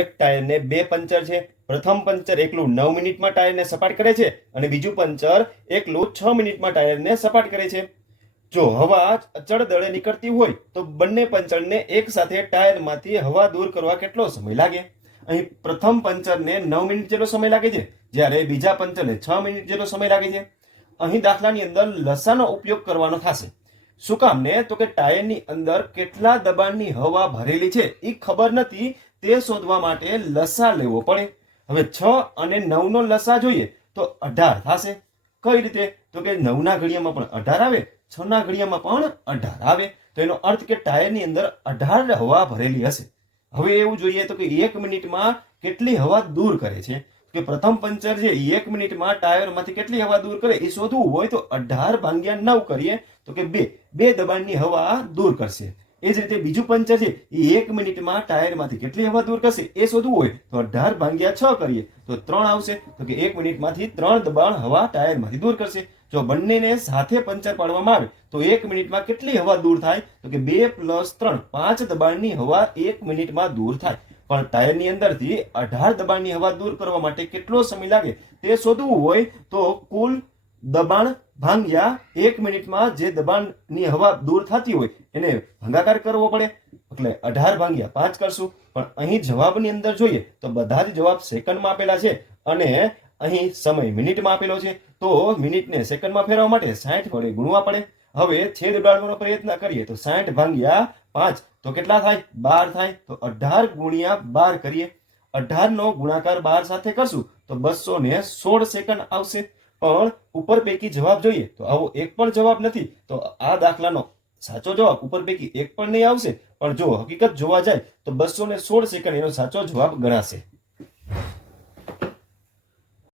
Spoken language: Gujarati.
એક ટાયરને બે પંચર છે. પ્રથમ પંચર એકલું 9 મિનિટમાં ટાયરને સપાટ કરે છે અને બીજું પંચર એકલું 6 મિનિટમાં ટાયરને સપાટ કરે છે. જો હવા અચળ દળે નીકળતી હોય તો બંને પંચરને એક સાથે ટાયરમાંથી હવા દૂર કરવા કેટલો સમય લાગે? અહીં પ્રથમ પંચરને 9 મિનિટ જેટલો સમય લાગે છે, જ્યારે બીજા પંચરને 6 મિનિટ જેટલો સમય લાગે છે. અહીં દાખલાની અંદર લસાનો ઉપયોગ કરવાનો થશે. શું કામ ને? તો કે ટાયરની અંદર કેટલા દબાણની હવા ભરેલી છે એ ખબર નથી, તે શોધવા માટે લસા લેવો પડે. હવે 6 અને 9 નો લસા જોઈએ તો 18 થશે. કઈ રીતે? તો કે 9 ના ઘડિયામાં પણ 18 આવે, 6 ના ઘડિયામાં પણ 18 આવે. તો એનો અર્થ કે ટાયરની અંદર 18 હવા ભરેલી હશે. હવે એવું જોઈએ તો કે 1 મિનિટમાં કેટલી હવા દૂર કરે છે. કે પ્રથમ પંચર છે 1 મિનિટમાં ટાયરમાંથી કેટલી હવા દૂર કરે એ શોધવું હોય તો 18 ભાગ્યા 9 કરીએ તો કે 2 દબાણની હવા દૂર કરશે. એ જ રીતે બીજું પંચર છે એ 1 મિનિટમાં ટાયરમાંથી કેટલી હવા દૂર કરશે એ શોધવું હોય તો 18 ભાગ્યા 6 કરીએ તો 3 આવશે. તો કે 1 મિનિટમાંથી 3 દબાણ હવા ટાયરમાંથી દૂર કરશે. જો બંનેને સાથે પંચર પાડવામાં આવે તો 1 મિનિટમાં કેટલી હવા દૂર થાય? તો કે 2 + 3 5 દબાણની હવા 1 મિનિટમાં દૂર થાય. પણ ટાયરની અંદરથી 18 દબાણની હવા દૂર કરવા માટે કેટલો સમય લાગે તે શોધવું હોય તો કુલ દબાણ ભાગ્યા 1 મિનિટમાં જે દબાણની હવા દૂર થતી હોય એને ભાગાકાર કરવો પડે. એટલે 18 ભાગ્યા 5 કરશું. પણ અહીં જવાબની અંદર જોઈએ તો બધા જ જવાબ સેકન્ડમાં આપેલા છે અને અહીં સમય મિનિટમાં આપેલો છે. તો મિનિટને સેકન્ડમાં ફેરવવા માટે 60 વડે ગુણવા પડે. હવે છેદ ઉડાડવાનો પ્રયત્ન કરીએ તો 60 ભાગ્યા 5 તો કેટલા થાય? 12 થાય. તો 18 ગુણ્યા 12 કરીએ. 18 નો ગુણાકાર 12 સાથે કરશું તો 216 સેકન્ડ આવશે. પણ ઉપર પૈકી જવાબ જોઈએ તો આવો એક પણ જવાબ નથી. તો આ દાખલાનો સાચો જવાબ ઉપર પૈકી એક પણ નહીં આવશે. પણ જો હકીકત જોવા જાય તો 216 સેકન્ડ એનો સાચો જવાબ ગણાશે.